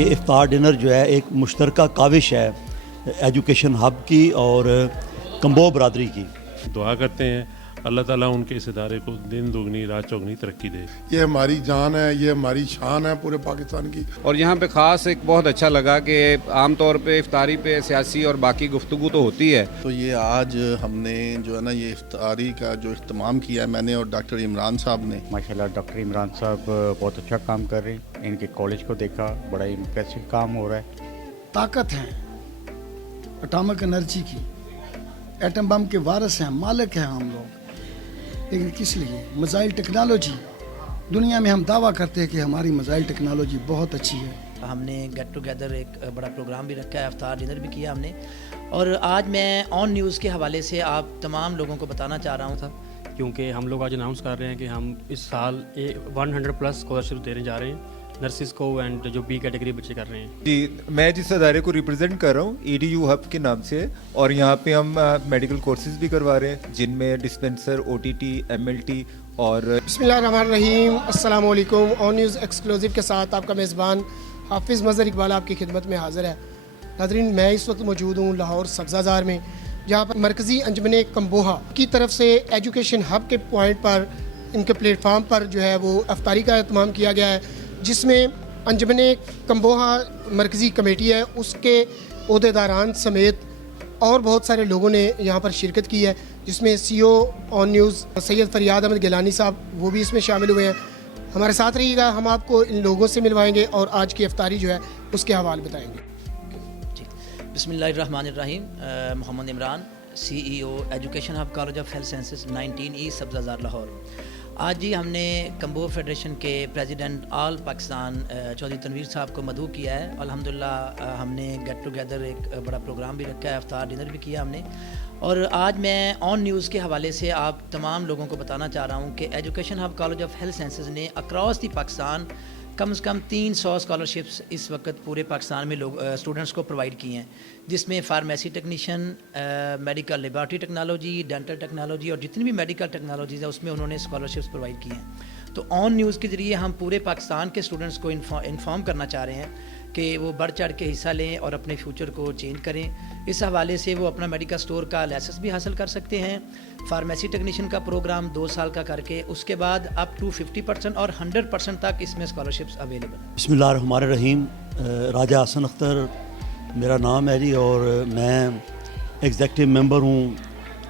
یہ افطار ڈنر جو ہے ایک مشترکہ کاوش ہے ایجوکیشن ہب کی اور کمبو برادری کی. دعا کرتے ہیں اللہ تعالیٰ ان کے اس ادارے کو دن دگنی رات چوگنی ترقی دے. یہ ہماری جان ہے, یہ ہماری شان ہے پورے پاکستان کی. اور یہاں پہ خاص ایک بہت اچھا لگا کہ عام طور پہ افطاری پہ سیاسی اور باقی گفتگو تو ہوتی ہے. تو یہ آج ہم نے جو ہے نا یہ افطاری کا جو اہتمام کیا ہے میں نے اور ڈاکٹر عمران صاحب نے. ماشاءاللہ ڈاکٹر عمران صاحب بہت اچھا کام کر رہے ہیں. ان کے کالج کو دیکھا, بڑا امپریسو کام ہو رہا ہے. طاقت ہے اٹامک انرجی کی, ایٹم بم کے وارث ہیں, مالک ہیں ہم لوگ. لیکن کس لیے؟ Missile technology. دنیا میں ہم دعویٰ کرتے ہیں کہ ہماری میزائل ٹیکنالوجی بہت اچھی ہے. ہم نے گیٹ ٹوگیدر ایک بڑا پروگرام بھی رکھا ہے, افطار ڈنر بھی کیا ہم نے. اور آج میں آن نیوز کے حوالے سے آپ تمام لوگوں کو بتانا چاہ رہا ہوں تھا کیونکہ ہم لوگ آج اناؤنس کر رہے ہیں کہ ہم اس سال 100+ اسکالرشپ دینے جا رہے ہیں نرسز کو اینڈ جو بی کیٹیگری بچے کر رہے ہیں. جی میں جس ادارے کو ریپرزینٹ کر رہا ہوں EDU ہب کے نام سے, اور یہاں پہ ہم میڈیکل کورسز بھی کروا رہے ہیں جن میں ڈسپینسر, OTT, MLT اور بسم اللہ الرحمن الرحیم. السلام علیکم. آن نیوز ایکسکلوزیو کے ساتھ آپ کا میزبان حافظ مظہر اقبال آپ کی خدمت میں حاضر ہے. ناظرین, میں اس وقت موجود ہوں لاہور سبزہ زار میں, جہاں پر مرکزی انجمن کمبوہا کی طرف سے ایجوکیشن ہب کے پوائنٹ پر ان کے پلیٹ فارم پر جو ہے وہ افطاری کا اہتمام کیا گیا ہے, جس میں انجمن کمبوہا مرکزی کمیٹی ہے اس کے عہدیداران سمیت اور بہت سارے لوگوں نے یہاں پر شرکت کی ہے, جس میں CEO آن نیوز سید فریاد احمد گیلانی صاحب وہ بھی اس میں شامل ہوئے ہیں. ہمارے ساتھ رہیے گا, ہم آپ کو ان لوگوں سے ملوائیں گے اور آج کی افطاری جو ہے اس کے حوالے بتائیں گے. بسم اللہ الرحمن الرحیم. Muhammad Imran, CEO education hub college of health sciences 19E Sabzazar Lahore. آج ہی ہم نے کمبو فیڈریشن کے پریزیڈنٹ آل پاکستان چودھری تنویر صاحب کو مدعو کیا ہے. الحمدللہ ہم نے گیٹ ٹوگیدر ایک بڑا پروگرام بھی رکھا ہے, افطار ڈنر بھی کیا ہم نے. اور آج میں آن نیوز کے حوالے سے آپ تمام لوگوں کو بتانا چاہ رہا ہوں کہ education hub college of health sciences نے اکراس دی پاکستان کم از کم 300 اسکالرشپس اس وقت پورے پاکستان میں اسٹوڈنٹس کو پرووائڈ کی ہیں, جس میں pharmacy technician, medical laboratory technology, dental technology اور جتنی بھی میڈیکل ٹیکنالوجیز ہیں اس میں انہوں نے اسکالرشپس پرووائڈ کی ہیں. تو آن نیوز کے ذریعے ہم پورے پاکستان کے اسٹوڈنٹس کو انفارم کرنا چاہ رہے ہیں کہ وہ بڑھ چڑھ کے حصہ لیں اور اپنے فیوچر کو چینج کریں. اس حوالے سے وہ اپنا میڈیکل اسٹور کا لائسنس بھی حاصل کر سکتے ہیں. فارمیسی ٹیکنیشین کا پروگرام 2 سال کا کر کے اس کے بعد اپ ٹو 50% اور 100% تک اس میں اسکالرشپس اویلیبل ہیں. بسم اللہ الرحمن الرحیم. راجہ حسن اختر میرا نام ہے جی, اور میں ایگزیکٹو ممبر ہوں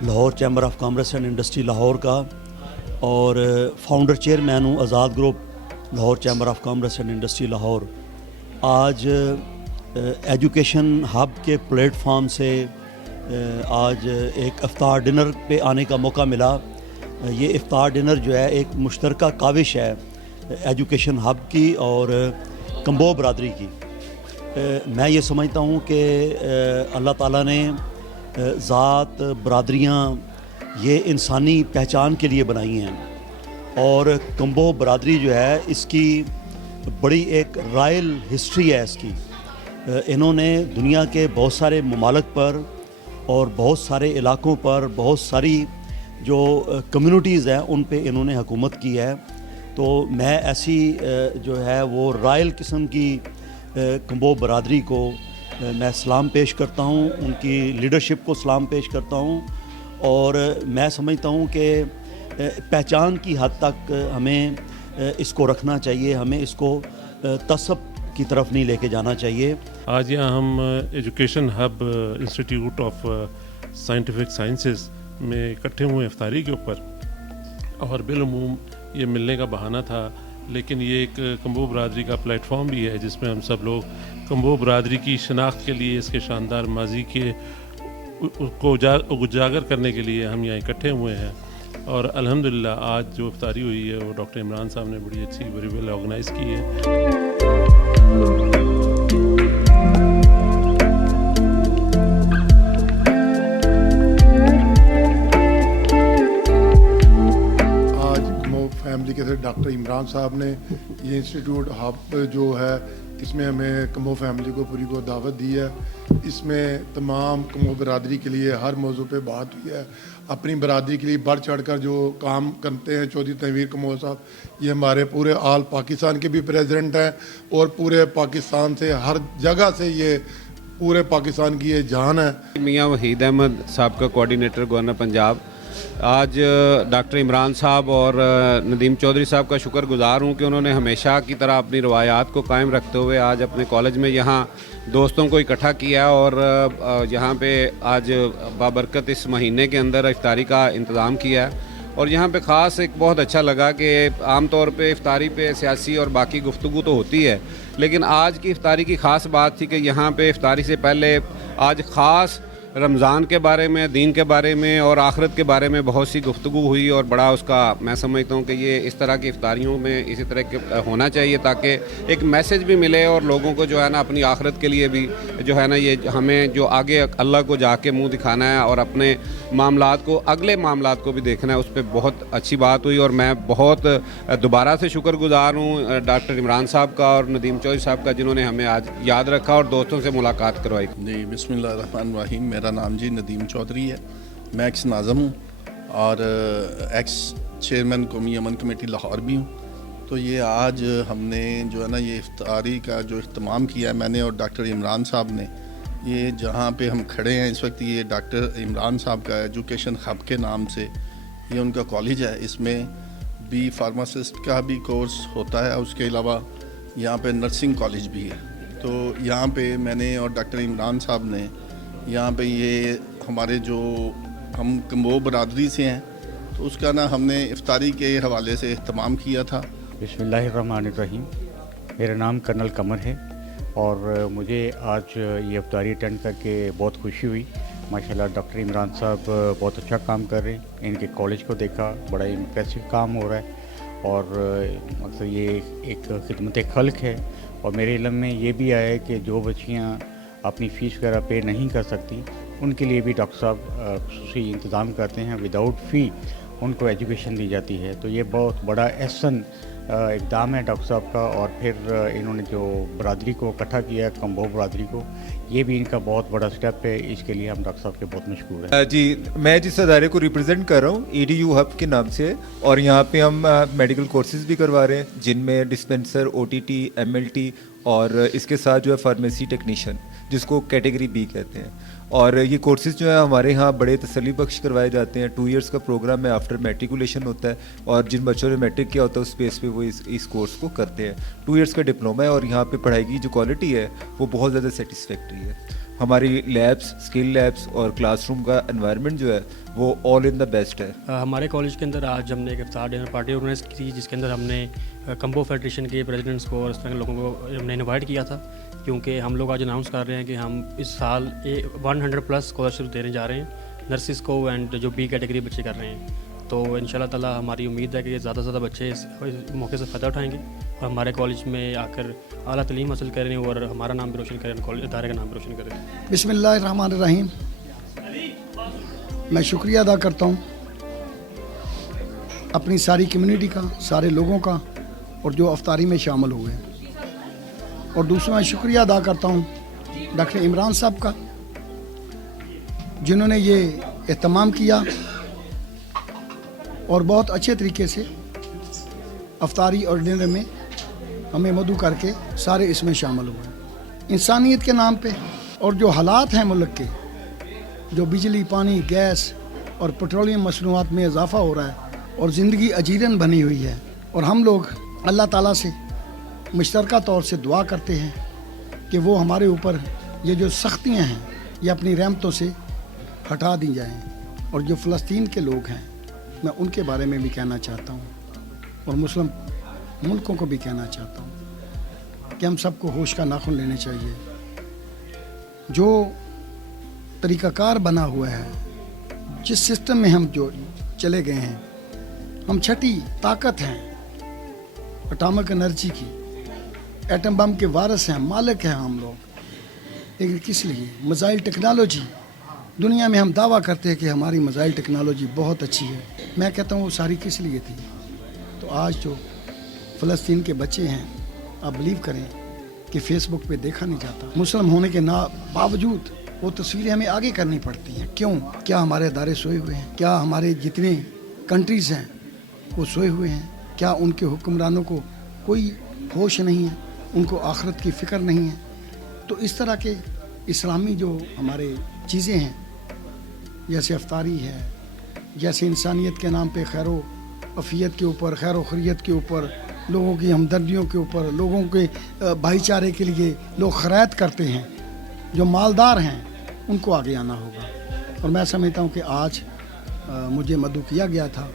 Lahore chamber of commerce and industry Lahore کا, اور فاؤنڈر چیئرمین ہوں Azad group Lahore chamber of commerce and industry Lahore. آج ایجوکیشن ہب کے پلیٹ فارم سے آج ایک افطار ڈنر پہ آنے کا موقع ملا. یہ افطار ڈنر جو ہے ایک مشترکہ کاوش ہے ایجوکیشن ہب کی اور کمبو برادری کی. میں یہ سمجھتا ہوں کہ اللہ تعالیٰ نے ذات, برادریاں یہ انسانی پہچان کے لیے بنائی ہیں, اور کمبو برادری جو ہے اس کی بڑی ایک رائل ہسٹری ہے اس کی. انہوں نے دنیا کے بہت سارے ممالک پر اور بہت سارے علاقوں پر بہت ساری جو کمیونٹیز ہیں ان پہ انہوں نے حکومت کی ہے. تو میں ایسی جو ہے وہ رائل قسم کی کمبو برادری کو میں سلام پیش کرتا ہوں, ان کی لیڈرشپ کو سلام پیش کرتا ہوں, اور میں سمجھتا ہوں کہ پہچان کی حد تک ہمیں اس کو رکھنا چاہیے, ہمیں اس کو تعصب کی طرف نہیں لے کے جانا چاہیے. آج یہاں ہم education hub institute of scientific sciences میں اکٹھے ہوئے افطاری کے اوپر, اور بالعموم یہ ملنے کا بہانہ تھا, لیکن یہ ایک کمبو برادری کا پلیٹ فارم بھی ہے جس میں ہم سب لوگ کمبو برادری کی شناخت کے لیے, اس کے شاندار ماضی کے کو اجاگر کرنے کے لیے ہم یہاں اکٹھے ہوئے ہیں. اور الحمدللہ آج جو افطاری ہوئی ہے وہ ڈاکٹر عمران صاحب نے بڑی اچھی ویری ویل آرگنائز کی ہے. فیملی तरीके से डॉक्टर इमरान साहब ने ये इंस्टीट्यूट हब जो है इसमें हमें कमो फैमिली को पूरी को दावत दी है। इसमें तमाम कमो बरादरी के लिए हर मौजू पे बात हुई है। अपनी बरादरी के लिए बढ़ चढ़ कर जो काम करते हैं चौधरी तनवीर कमो साहब, ये हमारे पूरे आल पाकिस्तान के भी प्रेसिडेंट हैं और पूरे पाकिस्तान से हर जगह से ये पूरे पाकिस्तान की ये जान है। मियाँ वहीद अहमद साहब का कोऑर्डिनेटर गवर्नर पंजाब, आज डॉक्टर इमरान साहब और नदीम चौधरी साहब का शुक्रगुजार हूँ कि उन्होंने हमेशा की तरह अपनी रवायात को कायम रखते हुए आज अपने कॉलेज में यहाँ दोस्तों को इकट्ठा किया और यहाँ पे आज बाबरकत इस महीने के अंदर इफ्तारी का इंतज़ाम किया है। और यहाँ पे ख़ास एक बहुत अच्छा लगा कि आम तौर पे इफ्तारी पे सियासी और बाकी गुफ्तगू तो होती है, लेकिन आज की इफ्तारी की ख़ास बात थी कि यहाँ पे इफ्तारी से पहले आज ख़ास रमज़ान के बारे में, दीन के बारे में और आखिरत के बारे में बहुत सी गुफ्तगू हुई और बड़ा उसका मैं समझता हूँ कि ये इस तरह की इफ्तारियों में इसी तरह के होना चाहिए ताकि एक मैसेज भी मिले और लोगों को जो है ना अपनी आखिरत के लिए भी जो है ना ये हमें जो आगे अल्लाह को जाके मुंह दिखाना है और अपने मामलात को, अगले मामलात को भी देखना है, उस पर बहुत अच्छी बात हुई। और मैं बहुत दोबारा से शुक्रगुजार हूँ डॉक्टर इमरान साहब का और नदीम चौधरी साहब का जिन्होंने हमें आज याद रखा और दोस्तों से मुलाकात करवाई। जी बिस्मिल्लाहिर्रहमानिर्रहीम, मेरा नाम जी नदीम चौधरी है, मैं एक्स नाज़म हूँ और एक्स चेयरमैन कौमी अमन कमेटी लाहौर भी हूँ। तो ये आज हमने जो है ना ये इफ्तारी का जो इख्तिमाम किया है मैंने और डॉक्टर इमरान साहब ने, ये जहाँ पे हम खड़े हैं इस वक्त ये डॉक्टर इमरान साहब का एजुकेशन हब के नाम से ये उनका कॉलेज है। इसमें बी फार्मासिस्ट का भी कोर्स होता है, उसके अलावा यहाँ पे नर्सिंग कॉलेज भी है। तो यहाँ पे मैंने और डॉक्टर इमरान साहब ने यहाँ पे ये हमारे जो हम कम्बो बरादरी से हैं तो उसका ना हमने इफ्तारी के हवाले से इख्तिमाम किया था। बिस्मिल्लाहिर्रहमानिर्रहीम, मेरा नाम कर्नल कमर है और मुझे आज ये इफ्तारी अटेंड करके बहुत खुशी हुई। माशाल्लाह डॉक्टर इमरान साहब बहुत अच्छा काम कर रहे हैं। इनके कॉलेज को देखा, बड़ा इम्प्रेसिव काम हो रहा है और मतलब ये एक खिदमत खल्क है। और मेरे इल्म में ये भी आया है कि जो बच्चियाँ अपनी फ़ीस वगैरह पे नहीं कर सकती उनके लिए भी डॉक्टर साहब खुसूसी इंतज़ाम करते हैं, विदाउट फ़ी उनको एजुकेशन दी जाती है। तो ये बहुत बड़ा एहसन इक़दाम है डॉक्टर साहब का। और फिर इन्होंने जो बरादरी को इकट्ठा किया है, कम्बो बरादरी को, ये भी इनका बहुत बड़ा स्टेप है। इसके लिए हम डॉक्टर साहब के बहुत मशकूर हैं। जी, मैं जिस अदारे को रिप्रेजेंट कर रहा हूँ EDU हब के नाम से, और यहाँ पे हम मेडिकल कोर्सेज़ भी करवा रहे हैं जिनमें डिस्पेंसर, OTT, MLT और इसके साथ जो है फार्मेसी टेक्नीशियन, जिसको कैटेगरी B कहते हैं। और ये कोर्सेज़ जो है हमारे यहाँ बड़े तसल्ली बख्श करवाए जाते हैं। 2 इयर्स का प्रोग्राम है, आफ्टर मैट्रिकुलेशन होता है और जिन बच्चों ने मैट्रिक किया होता है उस बेस पे वो इस कोर्स को करते हैं। 2 इयर्स का डिप्लोमा है और यहाँ पे पढ़ाई की जो क्वालिटी है वो बहुत ज़्यादा सेटिस्फैक्ट्री है। हमारी लैब्स, स्किल लैब्स और क्लासरूम का एनवायरनमेंट जो है वो ऑल इन द बेस्ट है। हमारे कॉलेज के अंदर आज हमने एक इफ्तार डिनर पार्टी ऑर्गेनाइज़ की थी जिसके अंदर हमने कम्बो फेडरेशन के प्रेसिडेंट्स को और इस तरह के लोगों को हमने इनवाइट किया था, क्योंकि हम लोग आज अनाउंस कर रहे हैं कि हम इस साल 100+ स्कॉलरशिप देने जा रहे हैं नर्सिस को एंड जो B कैटेगरी बच्चे कर रहे हैं। तो इंशाल्लाह ताला हमारी उम्मीद है कि ज़्यादा से ज़्यादा बच्चे इस मौके से फ़ायदा उठाएंगे और हमारे कॉलेज में आकर आला तालीम हासिल करें और हमारा नाम भी रोशन करें, कॉलेज इदारे का नाम भी रोशन करें। बिस्मिल्लाहिर्रहमानिर्रहीम, मैं शुक्रिया अदा करता हूँ अपनी सारी कम्युनिटी का, सारे लोगों का और जो अफ्तारी में शामिल हुए। और दूसरा मैं शुक्रिया अदा करता हूँ डॉक्टर इमरान साहब का जिन्होंने ये एहतमाम किया और बहुत अच्छे तरीके से अफ्तारी और डिनर में हमें मदऊ करके सारे इसमें शामिल हुए इंसानियत के नाम पे। और जो हालात हैं मुल्क के, जो बिजली, पानी, गैस और पेट्रोलियम मसनूआत में इजाफ़ा हो रहा है और ज़िंदगी अजीरन बनी हुई है, और हम लोग अल्लाह ताला से मुश्तरका तौर से दुआ करते हैं कि वो हमारे ऊपर ये जो सख्तियाँ हैं ये अपनी रहमतों से हटा दी जाएँ। और जो फ़लस्तीन के लोग हैं मैं उनके बारे में भी कहना चाहता हूँ और मुस्लिम मुल्कों को भी कहना चाहता हूँ कि हम सबको होश का नाखून लेने चाहिए। जो तरीक़ाकार बना हुआ है, जिस सिस्टम में हम जो चले गए हैं, हम छठी ताकत हैं एटॉमिक एनर्जी की, एटम बम के वारिस हैं, मालिक हैं हम लोग। लेकिन किस लिए? मिसाइल टेक्नोलॉजी, दुनिया में हम दावा करते हैं कि हमारी मिसाइल टेक्नोलॉजी बहुत अच्छी है। मैं कहता हूँ वो सारी किस लिए थी? तो आज जो फ़लस्तीन के बच्चे हैं, आप बिलीव करें कि फेसबुक पे देखा नहीं जाता। मुस्लिम होने के बावजूद वो तस्वीरें हमें आगे करनी पड़ती हैं। क्यों? क्या हमारे अदारे सोए हुए हैं? क्या हमारे जितने कंट्रीज़ हैं वो सोए हुए हैं? क्या उनके हुक्मरानों को कोई होश नहीं है? उनको आखिरत की फ़िक्र नहीं है? तो इस तरह के इस्लामी जो हमारे चीज़ें हैं, जैसे अफ्तारी है, जैसे इंसानियत के नाम पे खैर अफ़ियत के ऊपर, खैर खैरियत के ऊपर, लोगों की हमदर्दियों के ऊपर, लोगों के भाईचारे के लिए लोग खैरात करते हैं, जो मालदार हैं उनको आगे आना होगा। और मैं समझता हूँ कि आज मुझे मदऊ किया गया था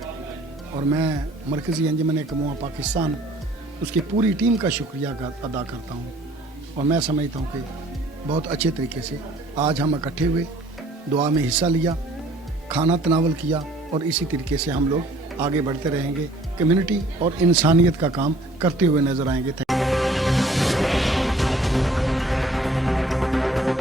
और मैं मरकज़ी अंजुमन कमोआ पाकिस्तान उसकी पूरी टीम का शुक्रिया अदा करता हूँ। और मैं समझता हूँ कि बहुत अच्छे तरीके से आज हम इकट्ठे हुए, दुआ में हिस्सा लिया, खाना तनावल किया और इसी तरीके से हम लोग आगे बढ़ते रहेंगे, कम्युनिटी और इंसानियत का काम करते हुए नज़र आएंगे।